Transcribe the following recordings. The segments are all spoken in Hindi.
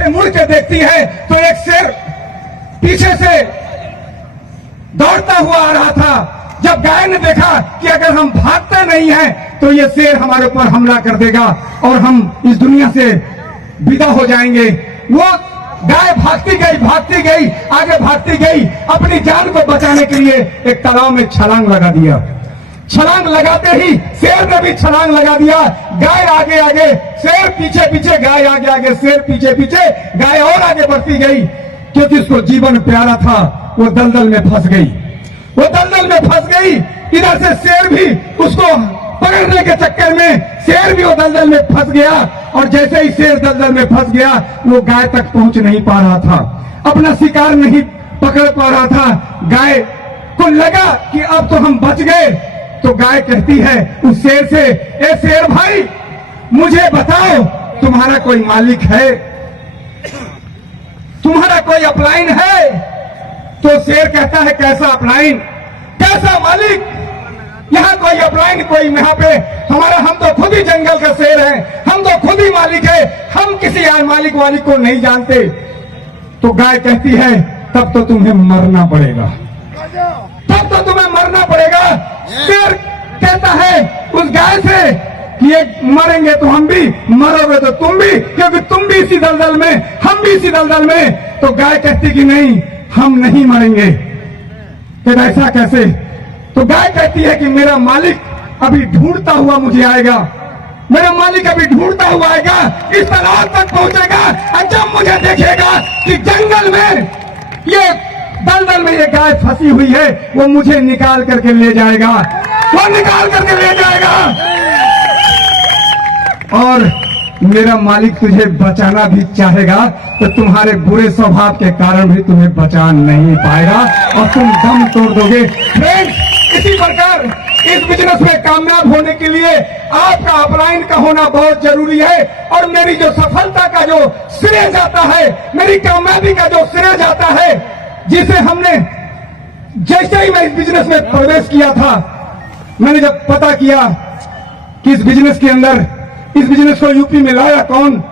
पीछे मुड़ के देखती है तो एक शेर पीछे से दौड़ता हुआ आ रहा था। जब गाय ने देखा कि अगर हम भागते नहीं हैं तो ये शेर हमारे ऊपर हमला कर देगा और हम इस दुनिया से विदा हो जाएंगे, वो गाय भागती गई, आगे भागती गई, अपनी जान को बचाने के लिए एक तालाब में छलांग लगा दिया। छलांग लगाते ही शेर ने भी छलांग लगा दिया। गाय आगे आगे, शेर पीछे पीछे, गाय आगे आगे, शेर पीछे पीछे, गाय और आगे बढ़ती गई क्योंकि उसको जीवन प्यारा था। वो दलदल में फंस गई, इधर से शेर भी उसको पकड़ने के चक्कर में शेर भी वो दलदल में फंस गया और जैसे ही शेर दलदल में फंस गया वो गाय तक पहुंच नहीं पा रहा था, अपना शिकार नहीं पकड़ पा रहा था। गाय को लगा कि अब तो हम बच गए, तो गाय कहती है उस शेर से, ए शेर भाई मुझे बताओ तुम्हारा कोई मालिक है, तुम्हारा कोई अपलाइन है? तो शेर कहता है कैसा अपलाइन, कैसा मालिक, यहाँ कोई अपलाइन, कोई यहाँ पे हमारा, हम तो खुद ही जंगल का शेर है, हम तो खुद ही मालिक है, हम किसी मालिक वालिक को नहीं जानते। तो गाय कहती है तब तो तुम्हें मरना पड़ेगा, तब तो तुम्हें मरना पड़ेगा। शेर कहता है उस गाय से कि ये मरेंगे तो हम भी, मरोगे तो तुम भी, क्योंकि तुम भी इसी दलदल में, हम भी इसी दलदल में। तो गाय कहती कि नहीं, हम नहीं मरेंगे। फिर ऐसा कैसे? तो गाय कहती है कि मेरा मालिक अभी ढूंढता हुआ मुझे आएगा, मेरा मालिक अभी ढूंढता हुआ आएगा, इस तालाब तक पहुंचेगा और जब मुझे देखेगा कि जंगल में ये दलदल में ये गाय फंसी हुई है, वो मुझे निकाल करके ले जाएगा, वो निकाल करके ले जाएगा और मेरा मालिक तुझे बचाना भी चाहेगा तो तुम्हारे बुरे स्वभाव के कारण भी तुम्हें बचा नहीं पाएगा और तुम दम तोड़ दोगे। फ्रेंड्स, इसी प्रकार इस बिजनेस में कामयाब होने के लिए आपका अपलाइन का होना बहुत जरूरी है। और मेरी जो सफलता का जो श्रेय जाता है, मेरी कामयाबी का जो श्रेय जाता है, जिसे हमने, जैसे ही मैं इस बिजनेस में प्रवेश किया था, मैंने जब पता किया कि इस बिजनेस के अंदर, इस बिजनेस को यूपी में लाया कौन,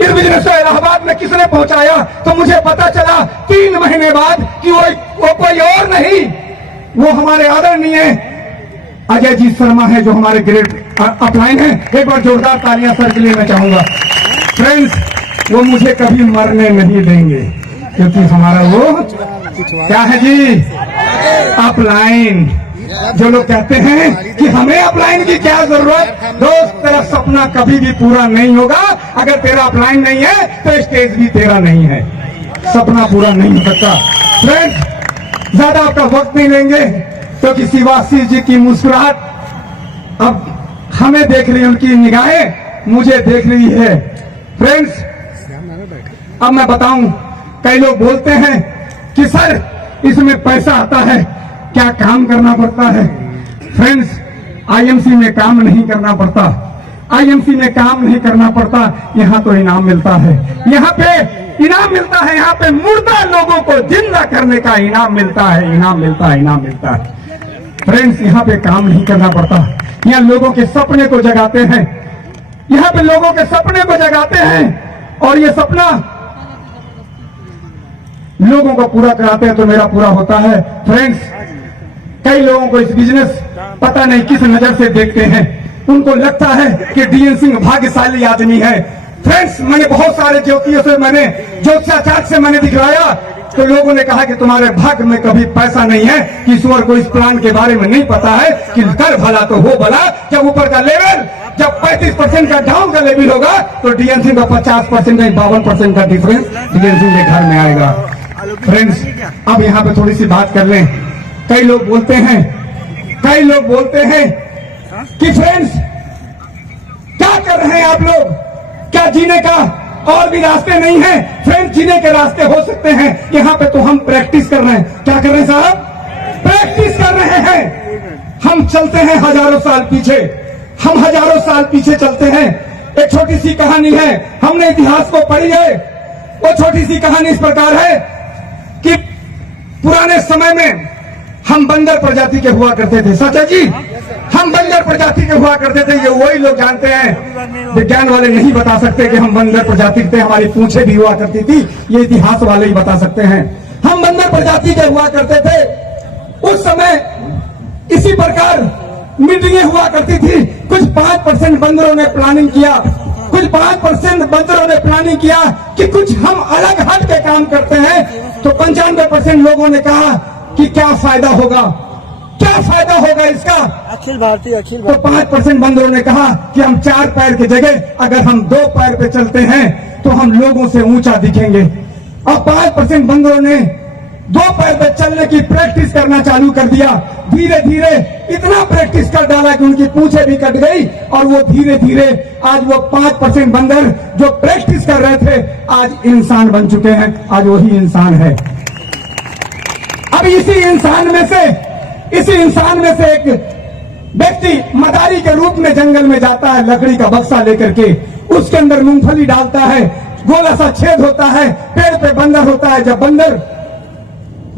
इस बिजनेस को इलाहाबाद में किसने पहुंचाया, तो मुझे पता चला 3 महीने बाद कि वो कोई और नहीं, वो हमारे आदरणीय अजय जी शर्मा है, जो हमारे ग्रेट अपलाइन है। एक बार जोरदार तालियां सर के लिए मैं चाहूंगा। फ्रेंड्स, वो मुझे कभी मरने नहीं देंगे क्योंकि हमारा वो क्या है जी, अपलाइन। जो लोग कहते हैं कि हमें अपलाइन की क्या जरूरत, दोस्त तेरा सपना कभी भी पूरा नहीं होगा अगर तेरा अपलाइन नहीं है, तो स्टेज भी तेरा नहीं है, सपना पूरा नहीं हो सकता। फ्रेंड्स, ज्यादा आपका वक्त नहीं लेंगे क्योंकि शिवासी जी की मुस्कुराहट अब हमें देख रही है, उनकी निगाहें मुझे देख रही है। फ्रेंड्स, अब मैं बताऊं, कई लोग बोलते हैं कि सर इसमें पैसा आता है, क्या काम करना पड़ता है? फ्रेंड्स, आईएमसी में काम नहीं करना पड़ता, आईएमसी में काम नहीं करना पड़ता, यहाँ तो इनाम मिलता है, यहाँ पे इनाम मिलता है, यहाँ पे मुर्दा लोगों को जिंदा करने का इनाम मिलता है, इनाम मिलता है, इनाम मिलता है। फ्रेंड्स, यहाँ पे काम नहीं करना पड़ता, यहाँ लोगों के सपने को जगाते हैं, यहाँ पे लोगों के सपने को जगाते हैं और ये सपना लोगों को पूरा कराते हैं तो मेरा पूरा होता है। फ्रेंड्स, कई लोगों को इस बिजनेस पता नहीं किस नजर से देखते हैं, उनको लगता है कि डीएन सिंह भाग्यशाली आदमी है। फ्रेंड्स, मैंने बहुत सारे ज्योतियों से, मैंने ज्योतिषाचार्य से मैंने दिखलाया तो लोगों ने कहा कि तुम्हारे भाग्य में कभी पैसा नहीं है, कि ईश्वर को इस प्लान के बारे में नहीं पता है कि कर भला तो हो भला। जब ऊपर का लेवल, जब 35% का डाउन का लेवल होगा तो डीएन सिंह का 50% का 52% का डिफरेंस डीएन सिंह के घर में आएगा। फ्रेंड्स, अब यहाँ पे थोड़ी सी बात कर लें। कई लोग बोलते हैं कि फ्रेंड्स क्या कर रहे हैं आप लोग, क्या जीने का और भी रास्ते नहीं है? फ्रेंड्स, जीने के रास्ते हो सकते हैं, यहाँ पे तो हम प्रैक्टिस कर रहे हैं। क्या कर रहे हैं साहब? प्रैक्टिस कर रहे हैं। हम चलते हैं हजारों साल पीछे, हम हजारों साल पीछे चलते हैं। एक छोटी सी कहानी है, हमने इतिहास को पढ़ी है। वो छोटी सी कहानी इस प्रकार है कि पुराने समय में हम बंदर प्रजाति के हुआ करते थे। सच है जी? हम बंदर प्रजाति के हुआ करते थे, ये वही लोग जानते हैं, विज्ञान वाले नहीं बता सकते कि हम बंदर प्रजाति थे, हमारी पूंछें भी हुआ करती थी, ये इतिहास वाले ही बता सकते हैं। हम बंदर प्रजाति के हुआ करते थे, उस समय इसी प्रकार मीटिंगें हुआ करती थी। कुछ 5% बंदरों ने प्लानिंग किया, कुछ 5% बंदरों ने प्लानिंग किया कि कुछ हम अलग हट के काम करते हैं, तो 95% लोगों ने कहा कि क्या फायदा होगा, क्या फायदा होगा इसका। अखिल भारतीय तो 5% बंदरों ने कहा कि हम 4 पैर की जगह अगर हम 2 पैर पे चलते हैं तो हम लोगों से ऊंचा दिखेंगे। और 5% बंदरों ने 2 पैर पे चलने की प्रैक्टिस करना चालू कर दिया। धीरे धीरे इतना प्रैक्टिस कर डाला कि उनकी पूंछें भी कट गई, और वो धीरे धीरे आज वो 5% बंदर जो प्रैक्टिस कर रहे थे आज इंसान बन चुके हैं, आज वही इंसान है। अब इसी इंसान में से एक व्यक्ति मदारी के रूप में जंगल में जाता है, लकड़ी का बक्सा लेकर के, उसके अंदर मूंगफली डालता है, गोला सा छेद होता है, पेड़ पे बंदर होता है। जब बंदर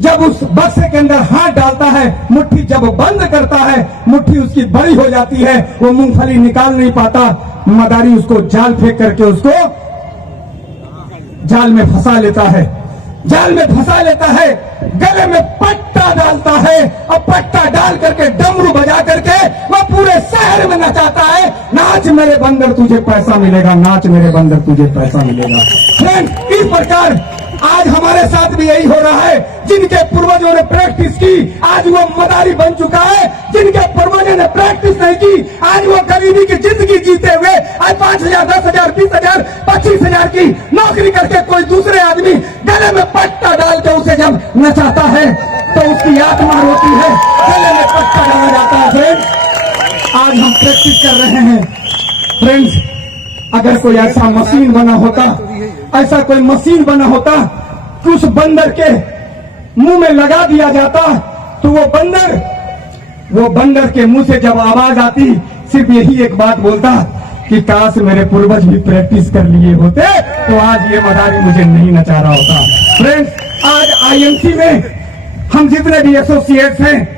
जब उस बक्से के अंदर हाथ डालता है, मुट्ठी जब बंद करता है, मुट्ठी उसकी बड़ी हो जाती है, वो मूंगफली निकाल नहीं पाता। मदारी उसको जाल फेंक करके उसको जाल में फंसा लेता है, गले में पट्टा डालता है, और पट्टा डाल करके डमरू बजा करके वह पूरे शहर में नचाता है, नाच मेरे बंदर तुझे पैसा मिलेगा, नाच मेरे बंदर तुझे पैसा मिलेगा। फ्रेंड, इस प्रकार आज हमारे साथ भी यही हो रहा है। जिनके पूर्वजों ने प्रैक्टिस की आज वो मदारी बन चुका है, जिनके पूर्वजों ने प्रैक्टिस नहीं की आज वो गरीबी की जिंदगी जीते हुए आज 5,000, 10,000, 20,000, 25,000 की नौकरी करके कोई दूसरे आदमी गले में पट्टा डाल के उसे जब नचाता है तो उसकी आत्मा रोती है, गले में पट्टा डाला जाता है। फ्रेंड्स, आज हम प्रैक्टिस कर रहे हैं। फ्रेंड्स, अगर कोई ऐसा मशीन बना होता कि उस बंदर के मुंह में लगा दिया जाता, तो वो बंदर के मुंह से जब आवाज आती सिर्फ यही एक बात बोलता कि काश मेरे पूर्वज भी प्रैक्टिस कर लिए होते तो आज ये मदारी मुझे नहीं नचा रहा होता। फ्रेंड्स, आज आईएमसी में हम जितने भी एसोसिएट्स हैं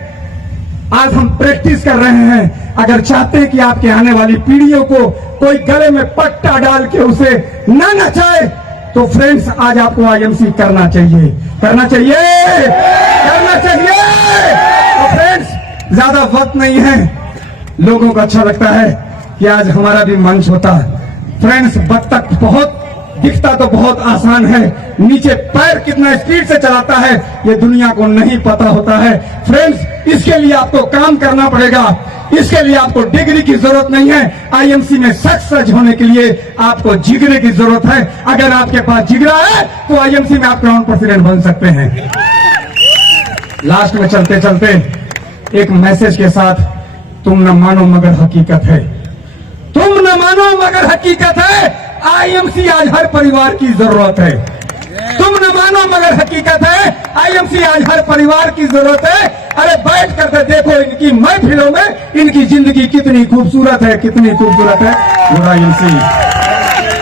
आज हम प्रैक्टिस कर रहे हैं। अगर चाहते हैं कि आपके आने वाली पीढ़ियों को कोई गले में पट्टा डाल के उसे न नचाए, तो फ्रेंड्स आज आपको आईएमसी करना चाहिए। तो फ्रेंड्स, ज्यादा वक्त नहीं है, लोगों को अच्छा लगता है कि आज हमारा भी मंच होता। फ्रेंड्स, बत्तख बहुत दिखता तो बहुत आसान है, नीचे पैर कितना स्पीड से चलाता है ये दुनिया को नहीं पता होता है। फ्रेंड्स, इसके लिए आपको काम करना पड़ेगा, इसके लिए आपको डिग्री की जरूरत नहीं है। आईएमसी में सक्सेस होने के लिए आपको जिगरे की जरूरत है। अगर आपके पास जिगरा है तो आईएमसी में आप ग्राउंड प्रेसिडेंट बन सकते हैं। लास्ट में चलते चलते एक मैसेज के साथ, तुम न मानो मगर हकीकत है, तुम न मानो मगर हकीकत है। आईएमसी आज हर परिवार की जरूरत है। तुम न मानो मगर हकीकत है, आईएमसी आज हर परिवार की जरूरत है। अरे बैठ कर देखो इनकी महफिलों में इनकी जिंदगी कितनी खूबसूरत है, कितनी खूबसूरत है। आईएमसी